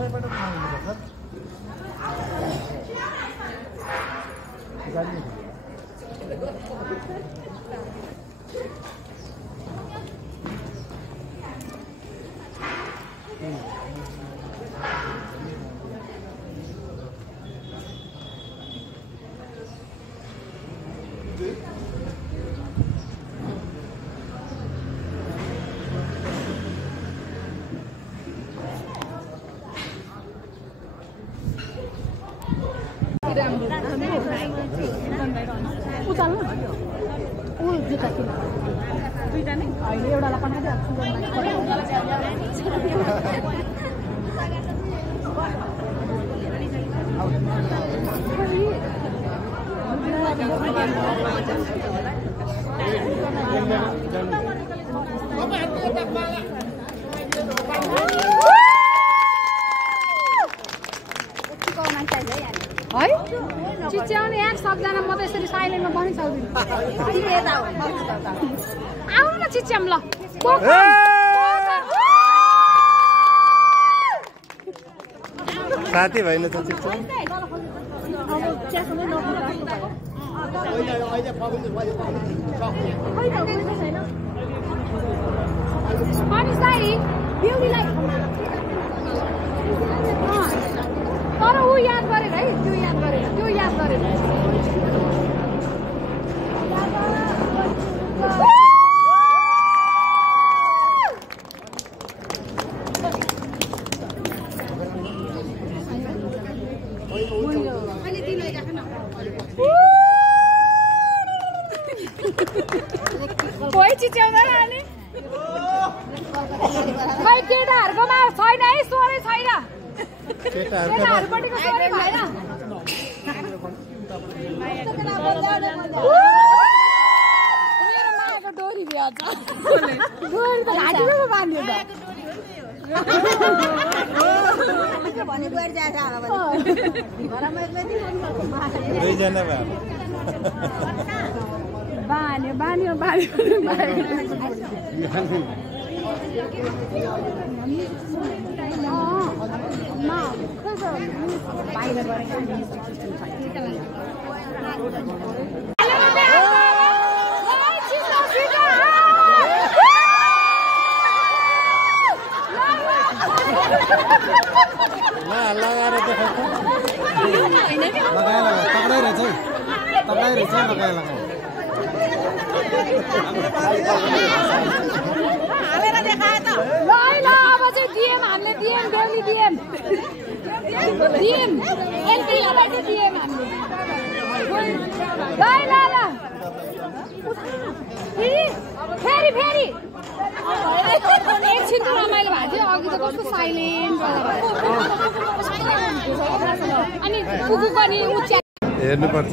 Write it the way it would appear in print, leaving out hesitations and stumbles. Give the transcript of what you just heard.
कसैबाट बनाउनुपर्छ गाडी चिच्याउने यार सबजना म त यसरी साइलेन्टमा पनि सक्दिन आउनु न चिच्याम ल साथी भएन त चिच्याम तर ऊ याद गरेर है त्यो याद गरेर कोही चिच्याउँदैन अनि खै केटाहरूकोमा छैन है स्वरै छैन केटाहरूपट्टिको स्वरै भएन मेरो मायाको डोरी भ्याउँछ डोरी त घाँटीमा बाँध्यो बान्यो फेरि एकछिन रमाइलो भएको थियो अघि त कस्तो साइलेन्ट अनि कुकुको नि हेर्नुपर्छ